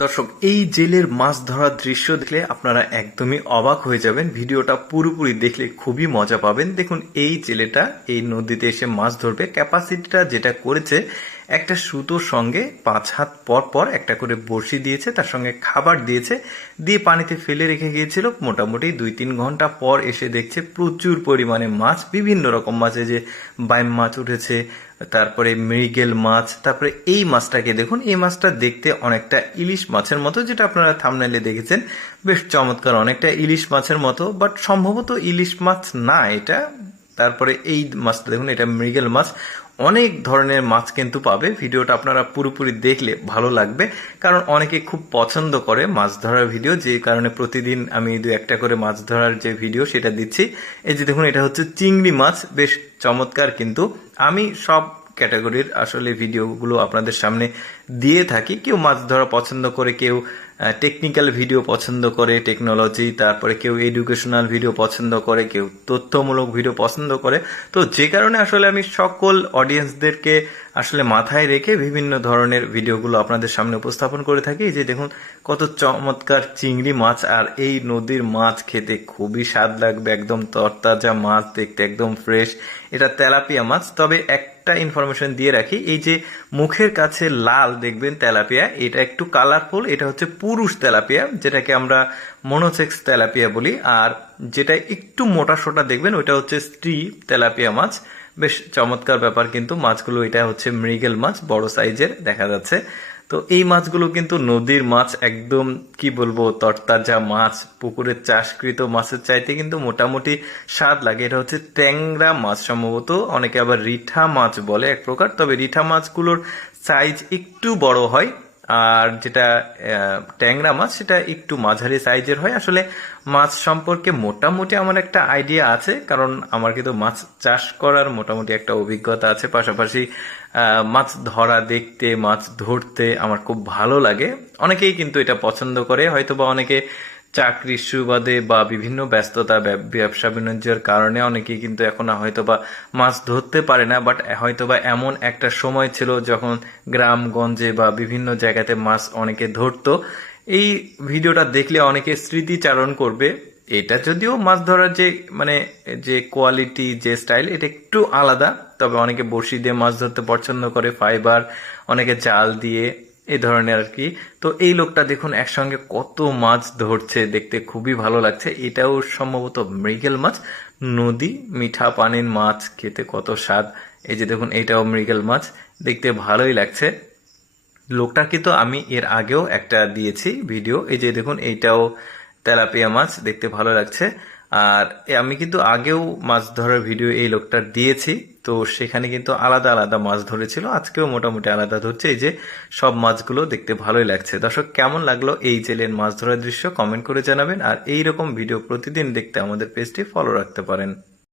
দর্শক, এই জেলের মাছ ধরার দৃশ্য দেখলে আপনারা একদমই অবাক হয়ে যাবেন। ভিডিওটা পুরোপুরি দেখলে খুবই মজা পাবেন। দেখুন, এই জেলেটা এই নদীতে এসে মাছ ধরবে। ক্যাপাসিটিটা যেটা করেছে, একটা সুতোর সঙ্গে 5 হাত পর পর একটা করে বড়শি দিয়েছে, তার সঙ্গে খাবার দিয়েছে, দিয়ে পানিতে ফেলে রেখে গিয়েছিল। মোটামুটি 2-3 ঘন্টা পর এসে দেখছে প্রচুর পরিমাণে মাছ, বিভিন্ন রকম মাছ, এই যে বাইম মাছ উঠেছে, তারপরে মৃগেল মাছ, তারপরে এই মাছটাকে দেখুন। এই মাছটা দেখতে অনেকটা ইলিশ মাছের মতো, যেটা আপনারা থাম্বনেইলে দেখেছেন। বেশ চমৎকার, অনেকটা ইলিশ মাছের মতো, বাট সম্ভবত ইলিশ মাছ না এটা। তারপরে এই মাছটা দেখুন, এটা মৃগেল মাছ। অনেক ধরনের মাছ কিন্তু পাবে। ভিডিওটা আপনারা পুরোপুরি দেখলে ভালো লাগবে, কারণ অনেকে খুব পছন্দ করে মাছ ধরার ভিডিও, যে কারণে প্রতিদিন আমি 2-1টা করে মাছ ধরার যে ভিডিও সেটা দিচ্ছি। এই যে দেখুন, এটা হচ্ছে চিংড়ি মাছ, বেশ চমৎকার। কিন্তু আমি সব ক্যাটাগরির আসলে ভিডিওগুলো আপনাদের সামনে দিয়ে থাকি। কেউ মাছ ধরা পছন্দ করে, কেউ টেকনিক্যাল ভিডিও পছন্দ করে, টেকনোলজি, তারপরে কেউ এডুকেশনাল ভিডিও পছন্দ করে, কেউ তথ্যমূলক ভিডিও পছন্দ করে। তো যে কারণে আসলে আমি সকল অডিয়েন্সদেরকে আসলে মাথায় রেখে বিভিন্ন ধরনের ভিডিওগুলো আপনাদের সামনে উপস্থাপন করে থাকি। এই যে দেখুন, কত চমৎকার চিংড়ি মাছ, আর এই নদীর মাছ খেতে খুবই স্বাদ লাগবে। একদম তরতাজা মাছ, দেখতে একদম ফ্রেশ। এটা তেলাপিয়া মাছ। তবে একটা ইনফরমেশন দিয়ে রাখি, এই যে মুখের কাছে লাল দেখবেন তেলাপিয়া, এটা একটু কালারফুল। এটা হচ্ছে পুরুষ তেলাপিয়া, যেটাকে আমরা মনোসেক্স তেলাপিয়া বলি। আর যেটা একটু মোটা সোটা দেখবেন, ওইটা হচ্ছে স্ত্রী তেলাপিয়া মাছ। বেশ চমৎকার ব্যাপার কিন্তু মাছগুলো। এটা হচ্ছে মৃগেল মাছ, বড় সাইজের দেখা যাচ্ছে। তো এই মাছগুলো কিন্তু নদীর মাছ, একদম কি বলবো, তরতাজা মাছ। পুকুরের চাষকৃত মাছের চাইতে কিন্তু মোটামুটি স্বাদ লাগে। এটা হচ্ছে ট্যাংরা মাছ সম্ভবত, অনেকে আবার রিঠা মাছ বলে এক প্রকার। তবে রিঠা মাছগুলোর সাইজ একটু বড় হয়, আর যেটা ট্যাংরা মাছ সেটা একটু মাঝারি সাইজের হয়। আসলে মাছ সম্পর্কে মোটামুটি আমার একটা আইডিয়া আছে, কারণ আমার কিন্তু মাছ চাষ করার মোটামুটি একটা অভিজ্ঞতা আছে। পাশাপাশি মাছ ধরা, দেখতে, মাছ ধরতে আমার খুব ভালো লাগে। অনেকেই কিন্তু এটা পছন্দ করে, হয়তো বা অনেকে চাকরির সুবাদে বা বিভিন্ন ব্যস্ততা, ব্যবসা বাণিজ্যের কারণে অনেকেই কিন্তু এখন হয়তো বা মাছ ধরতে পারে না। বাট হয়তো বা এমন একটা সময় ছিল যখন গ্রামগঞ্জে বা বিভিন্ন জায়গাতে মাছ অনেকে ধরতো। এই ভিডিওটা দেখলে অনেকে স্মৃতিচারণ করবে। এটা যদিও মাছ ধরার যে মানে যে কোয়ালিটি, যে স্টাইল, এটা একটু আলাদা। তবে অনেকে বড়শি দিয়ে মাছ ধরতে পছন্দ করে, ফাইবার, অনেকে জাল দিয়ে, এই ধরনের আর কি। তো এই লোকটা দেখুন একসঙ্গে কত মাছ ধরছে, দেখতে খুবই ভালো লাগছে। এটাও সম্ভবত মৃগেল মাছ। নদী মিঠা পানির মাছ, খেতে কত স্বাদ। এই যে দেখুন, এইটাও মৃগেল মাছ, দেখতে ভালোই লাগছে। লোকটা কিন্তু আমি এর আগেও একটা দিয়েছি ভিডিও। এই যে দেখুন, এইটাও তেলাপিয়া মাছ, দেখতে ভালো লাগছে। আর আমি কিন্তু আগেও মাছ ধরার ভিডিও এই লোকটার দিয়েছি। তো সেখানে কিন্তু আলাদা আলাদা মাছ ধরেছিল, আজকেও মোটামুটি আলাদা ধরছে। এই যে সব মাছগুলো দেখতে ভালোই লাগছে। দর্শক, কেমন লাগলো এই জেলের মাছ ধরার দৃশ্য কমেন্ট করে জানাবেন। আর এই রকম ভিডিও প্রতিদিন দেখতে আমাদের পেজটি ফলো রাখতে পারেন।